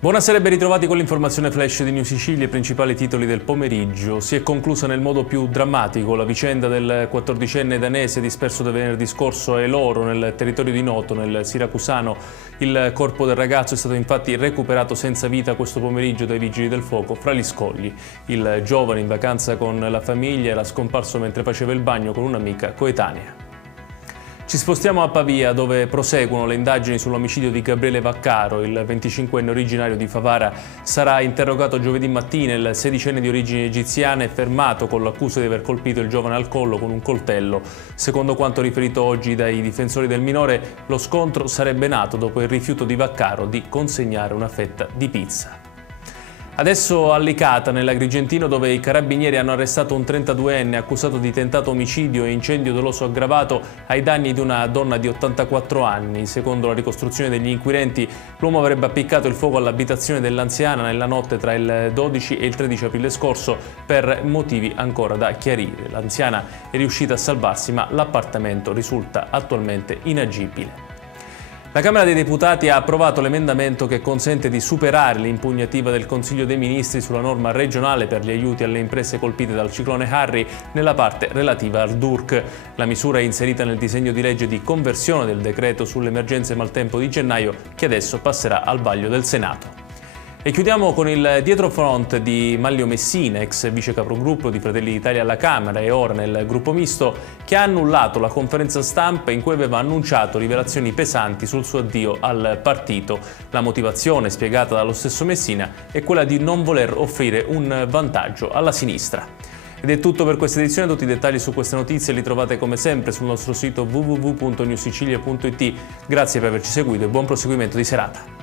Buonasera e ben ritrovati con l'informazione flash di New Sicilia, i principali titoli del pomeriggio. Si è conclusa nel modo più drammatico la vicenda del 14enne danese disperso da venerdì scorso a Eloro, nel territorio di Noto, nel siracusano. Il corpo del ragazzo è stato infatti recuperato senza vita questo pomeriggio dai vigili del fuoco fra gli scogli. Il giovane, in vacanza con la famiglia, era scomparso mentre faceva il bagno con un'amica coetanea. Ci spostiamo a Pavia, dove proseguono le indagini sull'omicidio di Gabriele Vaccaro. Il 25enne originario di Favara sarà interrogato giovedì mattina. Il 16enne di origini egiziane è fermato con l'accusa di aver colpito il giovane al collo con un coltello. Secondo quanto riferito oggi dai difensori del minore, lo scontro sarebbe nato dopo il rifiuto di Vaccaro di consegnare una fetta di pizza. Adesso a Licata, nell'Agrigentino, dove i carabinieri hanno arrestato un 32enne accusato di tentato omicidio e incendio doloso aggravato ai danni di una donna di 84 anni. Secondo la ricostruzione degli inquirenti, l'uomo avrebbe appiccato il fuoco all'abitazione dell'anziana nella notte tra il 12 e il 13 aprile scorso per motivi ancora da chiarire. L'anziana è riuscita a salvarsi, ma l'appartamento risulta attualmente inagibile. La Camera dei Deputati ha approvato l'emendamento che consente di superare l'impugnativa del Consiglio dei Ministri sulla norma regionale per gli aiuti alle imprese colpite dal ciclone Harry nella parte relativa al DURC. La misura è inserita nel disegno di legge di conversione del decreto sulle emergenze maltempo di gennaio, che adesso passerà al vaglio del Senato. E chiudiamo con il dietrofront di Manlio Messina, ex vice capogruppo di Fratelli d'Italia alla Camera e ora nel gruppo misto, che ha annullato la conferenza stampa in cui aveva annunciato rivelazioni pesanti sul suo addio al partito. La motivazione, spiegata dallo stesso Messina, è quella di non voler offrire un vantaggio alla sinistra. Ed è tutto per questa edizione. Tutti i dettagli su queste notizie li trovate come sempre sul nostro sito www.newsicilia.it. Grazie per averci seguito e buon proseguimento di serata.